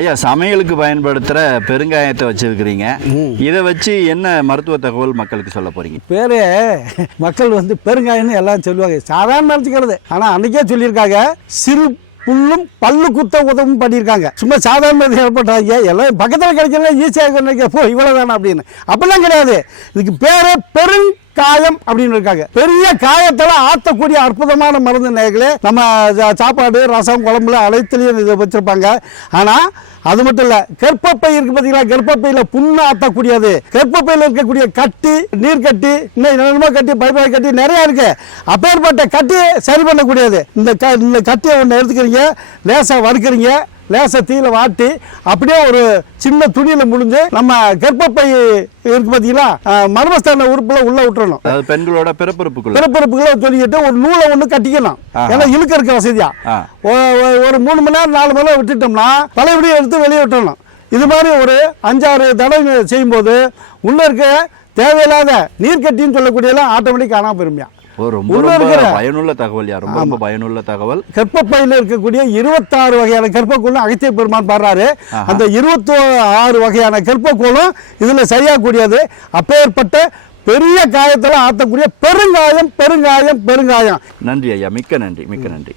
ஐயா, சமையலுக்கு பயன்படுத்துகிற பெருங்காயத்தை வச்சுருக்கிறீங்க. இதை வச்சு என்ன மருத்துவ தகவல் மக்களுக்கு சொல்ல போகிறீங்க? பேரே மக்கள் பெருங்காயம்னு எல்லாம் சொல்லுவாங்க, சாதாரண நினச்சிக்கிறது. ஆனால் அன்றைக்கே சொல்லியிருக்காங்க, சிறு புல்லும் பல்லு குத்த உதவும் பண்ணியிருக்காங்க. சும்மா சாதாரண ஏற்பட்டாங்க, எல்லாம் பக்கத்தில் கிடைக்கிறத ஈஸியாக நினைக்க போ இவ்வளோதானே அப்படின்னு. அப்படிலாம் கிடையாது. இதுக்கு பேரே பெருங்காயம் அப்படின்னு இருக்காங்க. பெரிய காயத்தில் ஆற்றக்கூடிய அற்புதமான மருந்து நேர்களே. நம்ம சாப்பாடு, ரசம், குழம்புல அனைத்துலையும் இதை வச்சுருப்பாங்க. ஆனால் அது மட்டும் இல்லை, கர்ப்பப்பை இருக்கு பார்த்தீங்களா, கர்ப்பப்பையில் புண்ணு ஆற்றக்கூடியது, கர்ப்பப்பையில் இருக்கக்கூடிய கட்டி, நீர் கட்டி, இன்னும் என்னென்னமோ கட்டி, பைபாய் கட்டி நிறையா இருக்கு. அப்பேற்பட்ட கட்டி சரி பண்ணக்கூடியது. இந்த கட்டியை ஒன்று எடுத்துக்கிறீங்க, லேசாக வறுக்கிறீங்க, லேசாக தீயில வாட்டி அப்படியே ஒரு சின்ன துணியில் முடிஞ்சு நம்ம கர்ப்பப்பை இருக்கு பார்த்தீங்களா, மர்மஸ்தான உறுப்புல உள்ள விட்டுறணும். அதாவது பெண்களோட பிறப்புறுப்புகளை சொல்லிக்கிட்டு ஒரு நூலை ஒன்று கட்டிக்கணும். ஏன்னா இழுக்க இருக்க வசதியா ஒரு 3 மணி நேரம் 4 மணி நேரம் விட்டுட்டோம்னா பழையபடியும் எடுத்து வெளியே விட்டுறணும். இது மாதிரி ஒரு 5-6 தடவை செய்யும்போது உள்ள இருக்க தேவையில்லாத நீர்க்கட்டின்னு சொல்லக்கூடியலாம் ஆட்டோமேட்டிக் காணாம பெருமையா. பயனுள்ள தகவல், ரொம்ப பயனுள்ள தகவல். கர்ப்பப்பையில் இருக்கக்கூடிய 26 வகையான கர்ப்பக்கோளும் அகத்திய பெருமான் பாடுறாரு. அந்த 26 வகையான கர்ப்பக்கோளும் இதுல சரியாகக்கூடியது. அப்பேற்பட்ட பெரிய காயத்தில் ஆற்றக்கூடிய பெருங்காயம். நன்றி ஐயா, மிக்க நன்றி.